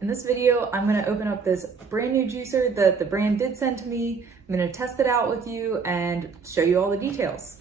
In this video, I'm gonna open up this brand new juicer that the brand did send to me. I'm gonna test it out with you and show you all the details.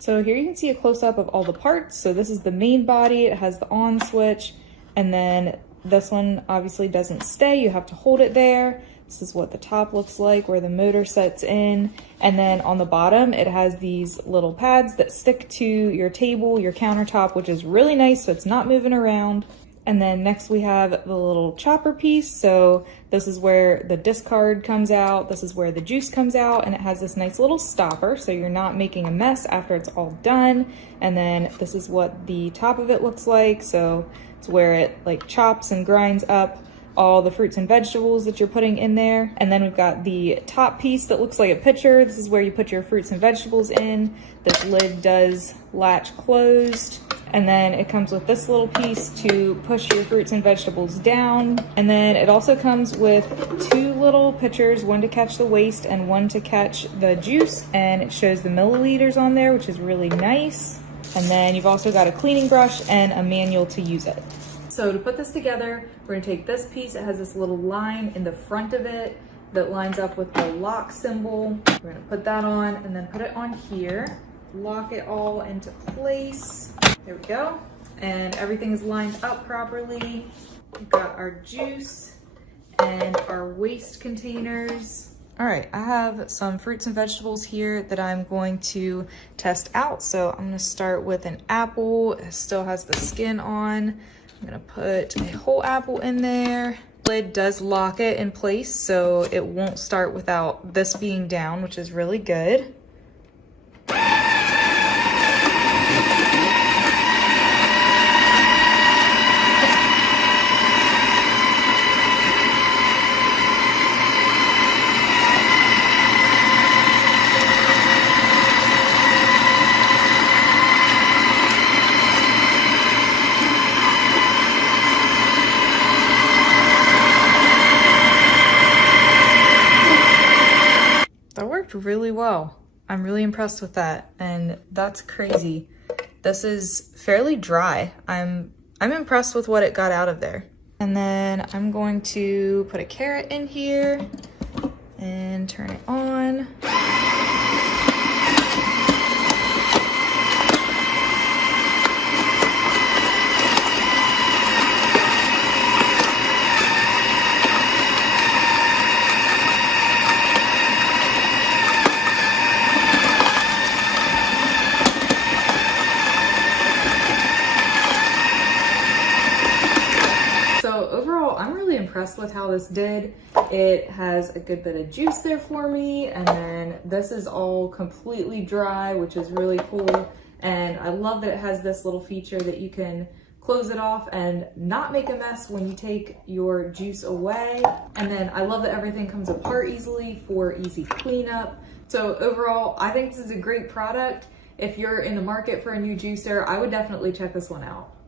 So here you can see a close-up of all the parts. So this is the main body, it has the on switch, and then this one obviously doesn't stay, you have to hold it there. This is what the top looks like, where the motor sets in. And then on the bottom, it has these little pads that stick to your table, your countertop, which is really nice, so it's not moving around. And then next we have the little chopper piece. So this is where the discard comes out, this is where the juice comes out, and it has this nice little stopper, so you're not making a mess after it's all done. And then this is what the top of it looks like. So it's where it like chops and grinds up all the fruits and vegetables that you're putting in there. And then we've got the top piece that looks like a pitcher. This is where you put your fruits and vegetables in. This lid does latch closed. And then it comes with this little piece to push your fruits and vegetables down. And then it also comes with two little pitchers, one to catch the waste and one to catch the juice. And it shows the milliliters on there, which is really nice. And then you've also got a cleaning brush and a manual to use it. So to put this together, we're gonna take this piece, it has this little line in the front of it that lines up with the lock symbol. We're gonna put that on and then put it on here, lock it all into place. There we go. And everything is lined up properly. We've got our juice and our waste containers. All right, I have some fruits and vegetables here that I'm going to test out. So I'm gonna start with an apple. It still has the skin on. I'm gonna put a whole apple in there. Lid does lock it in place, so it won't start without this being down, which is really good. Really well. I'm really impressed with that, and that's crazy. This is fairly dry. I'm impressed with what it got out of there. And then I'm going to put a carrot in here and turn it on. Overall, I'm really impressed with how this did. It has a good bit of juice there for me, and then this is all completely dry, which is really cool. And I love that it has this little feature that you can close it off and not make a mess when you take your juice away. And then I love that everything comes apart easily for easy cleanup. So overall, I think this is a great product. If you're in the market for a new juicer, I would definitely check this one out.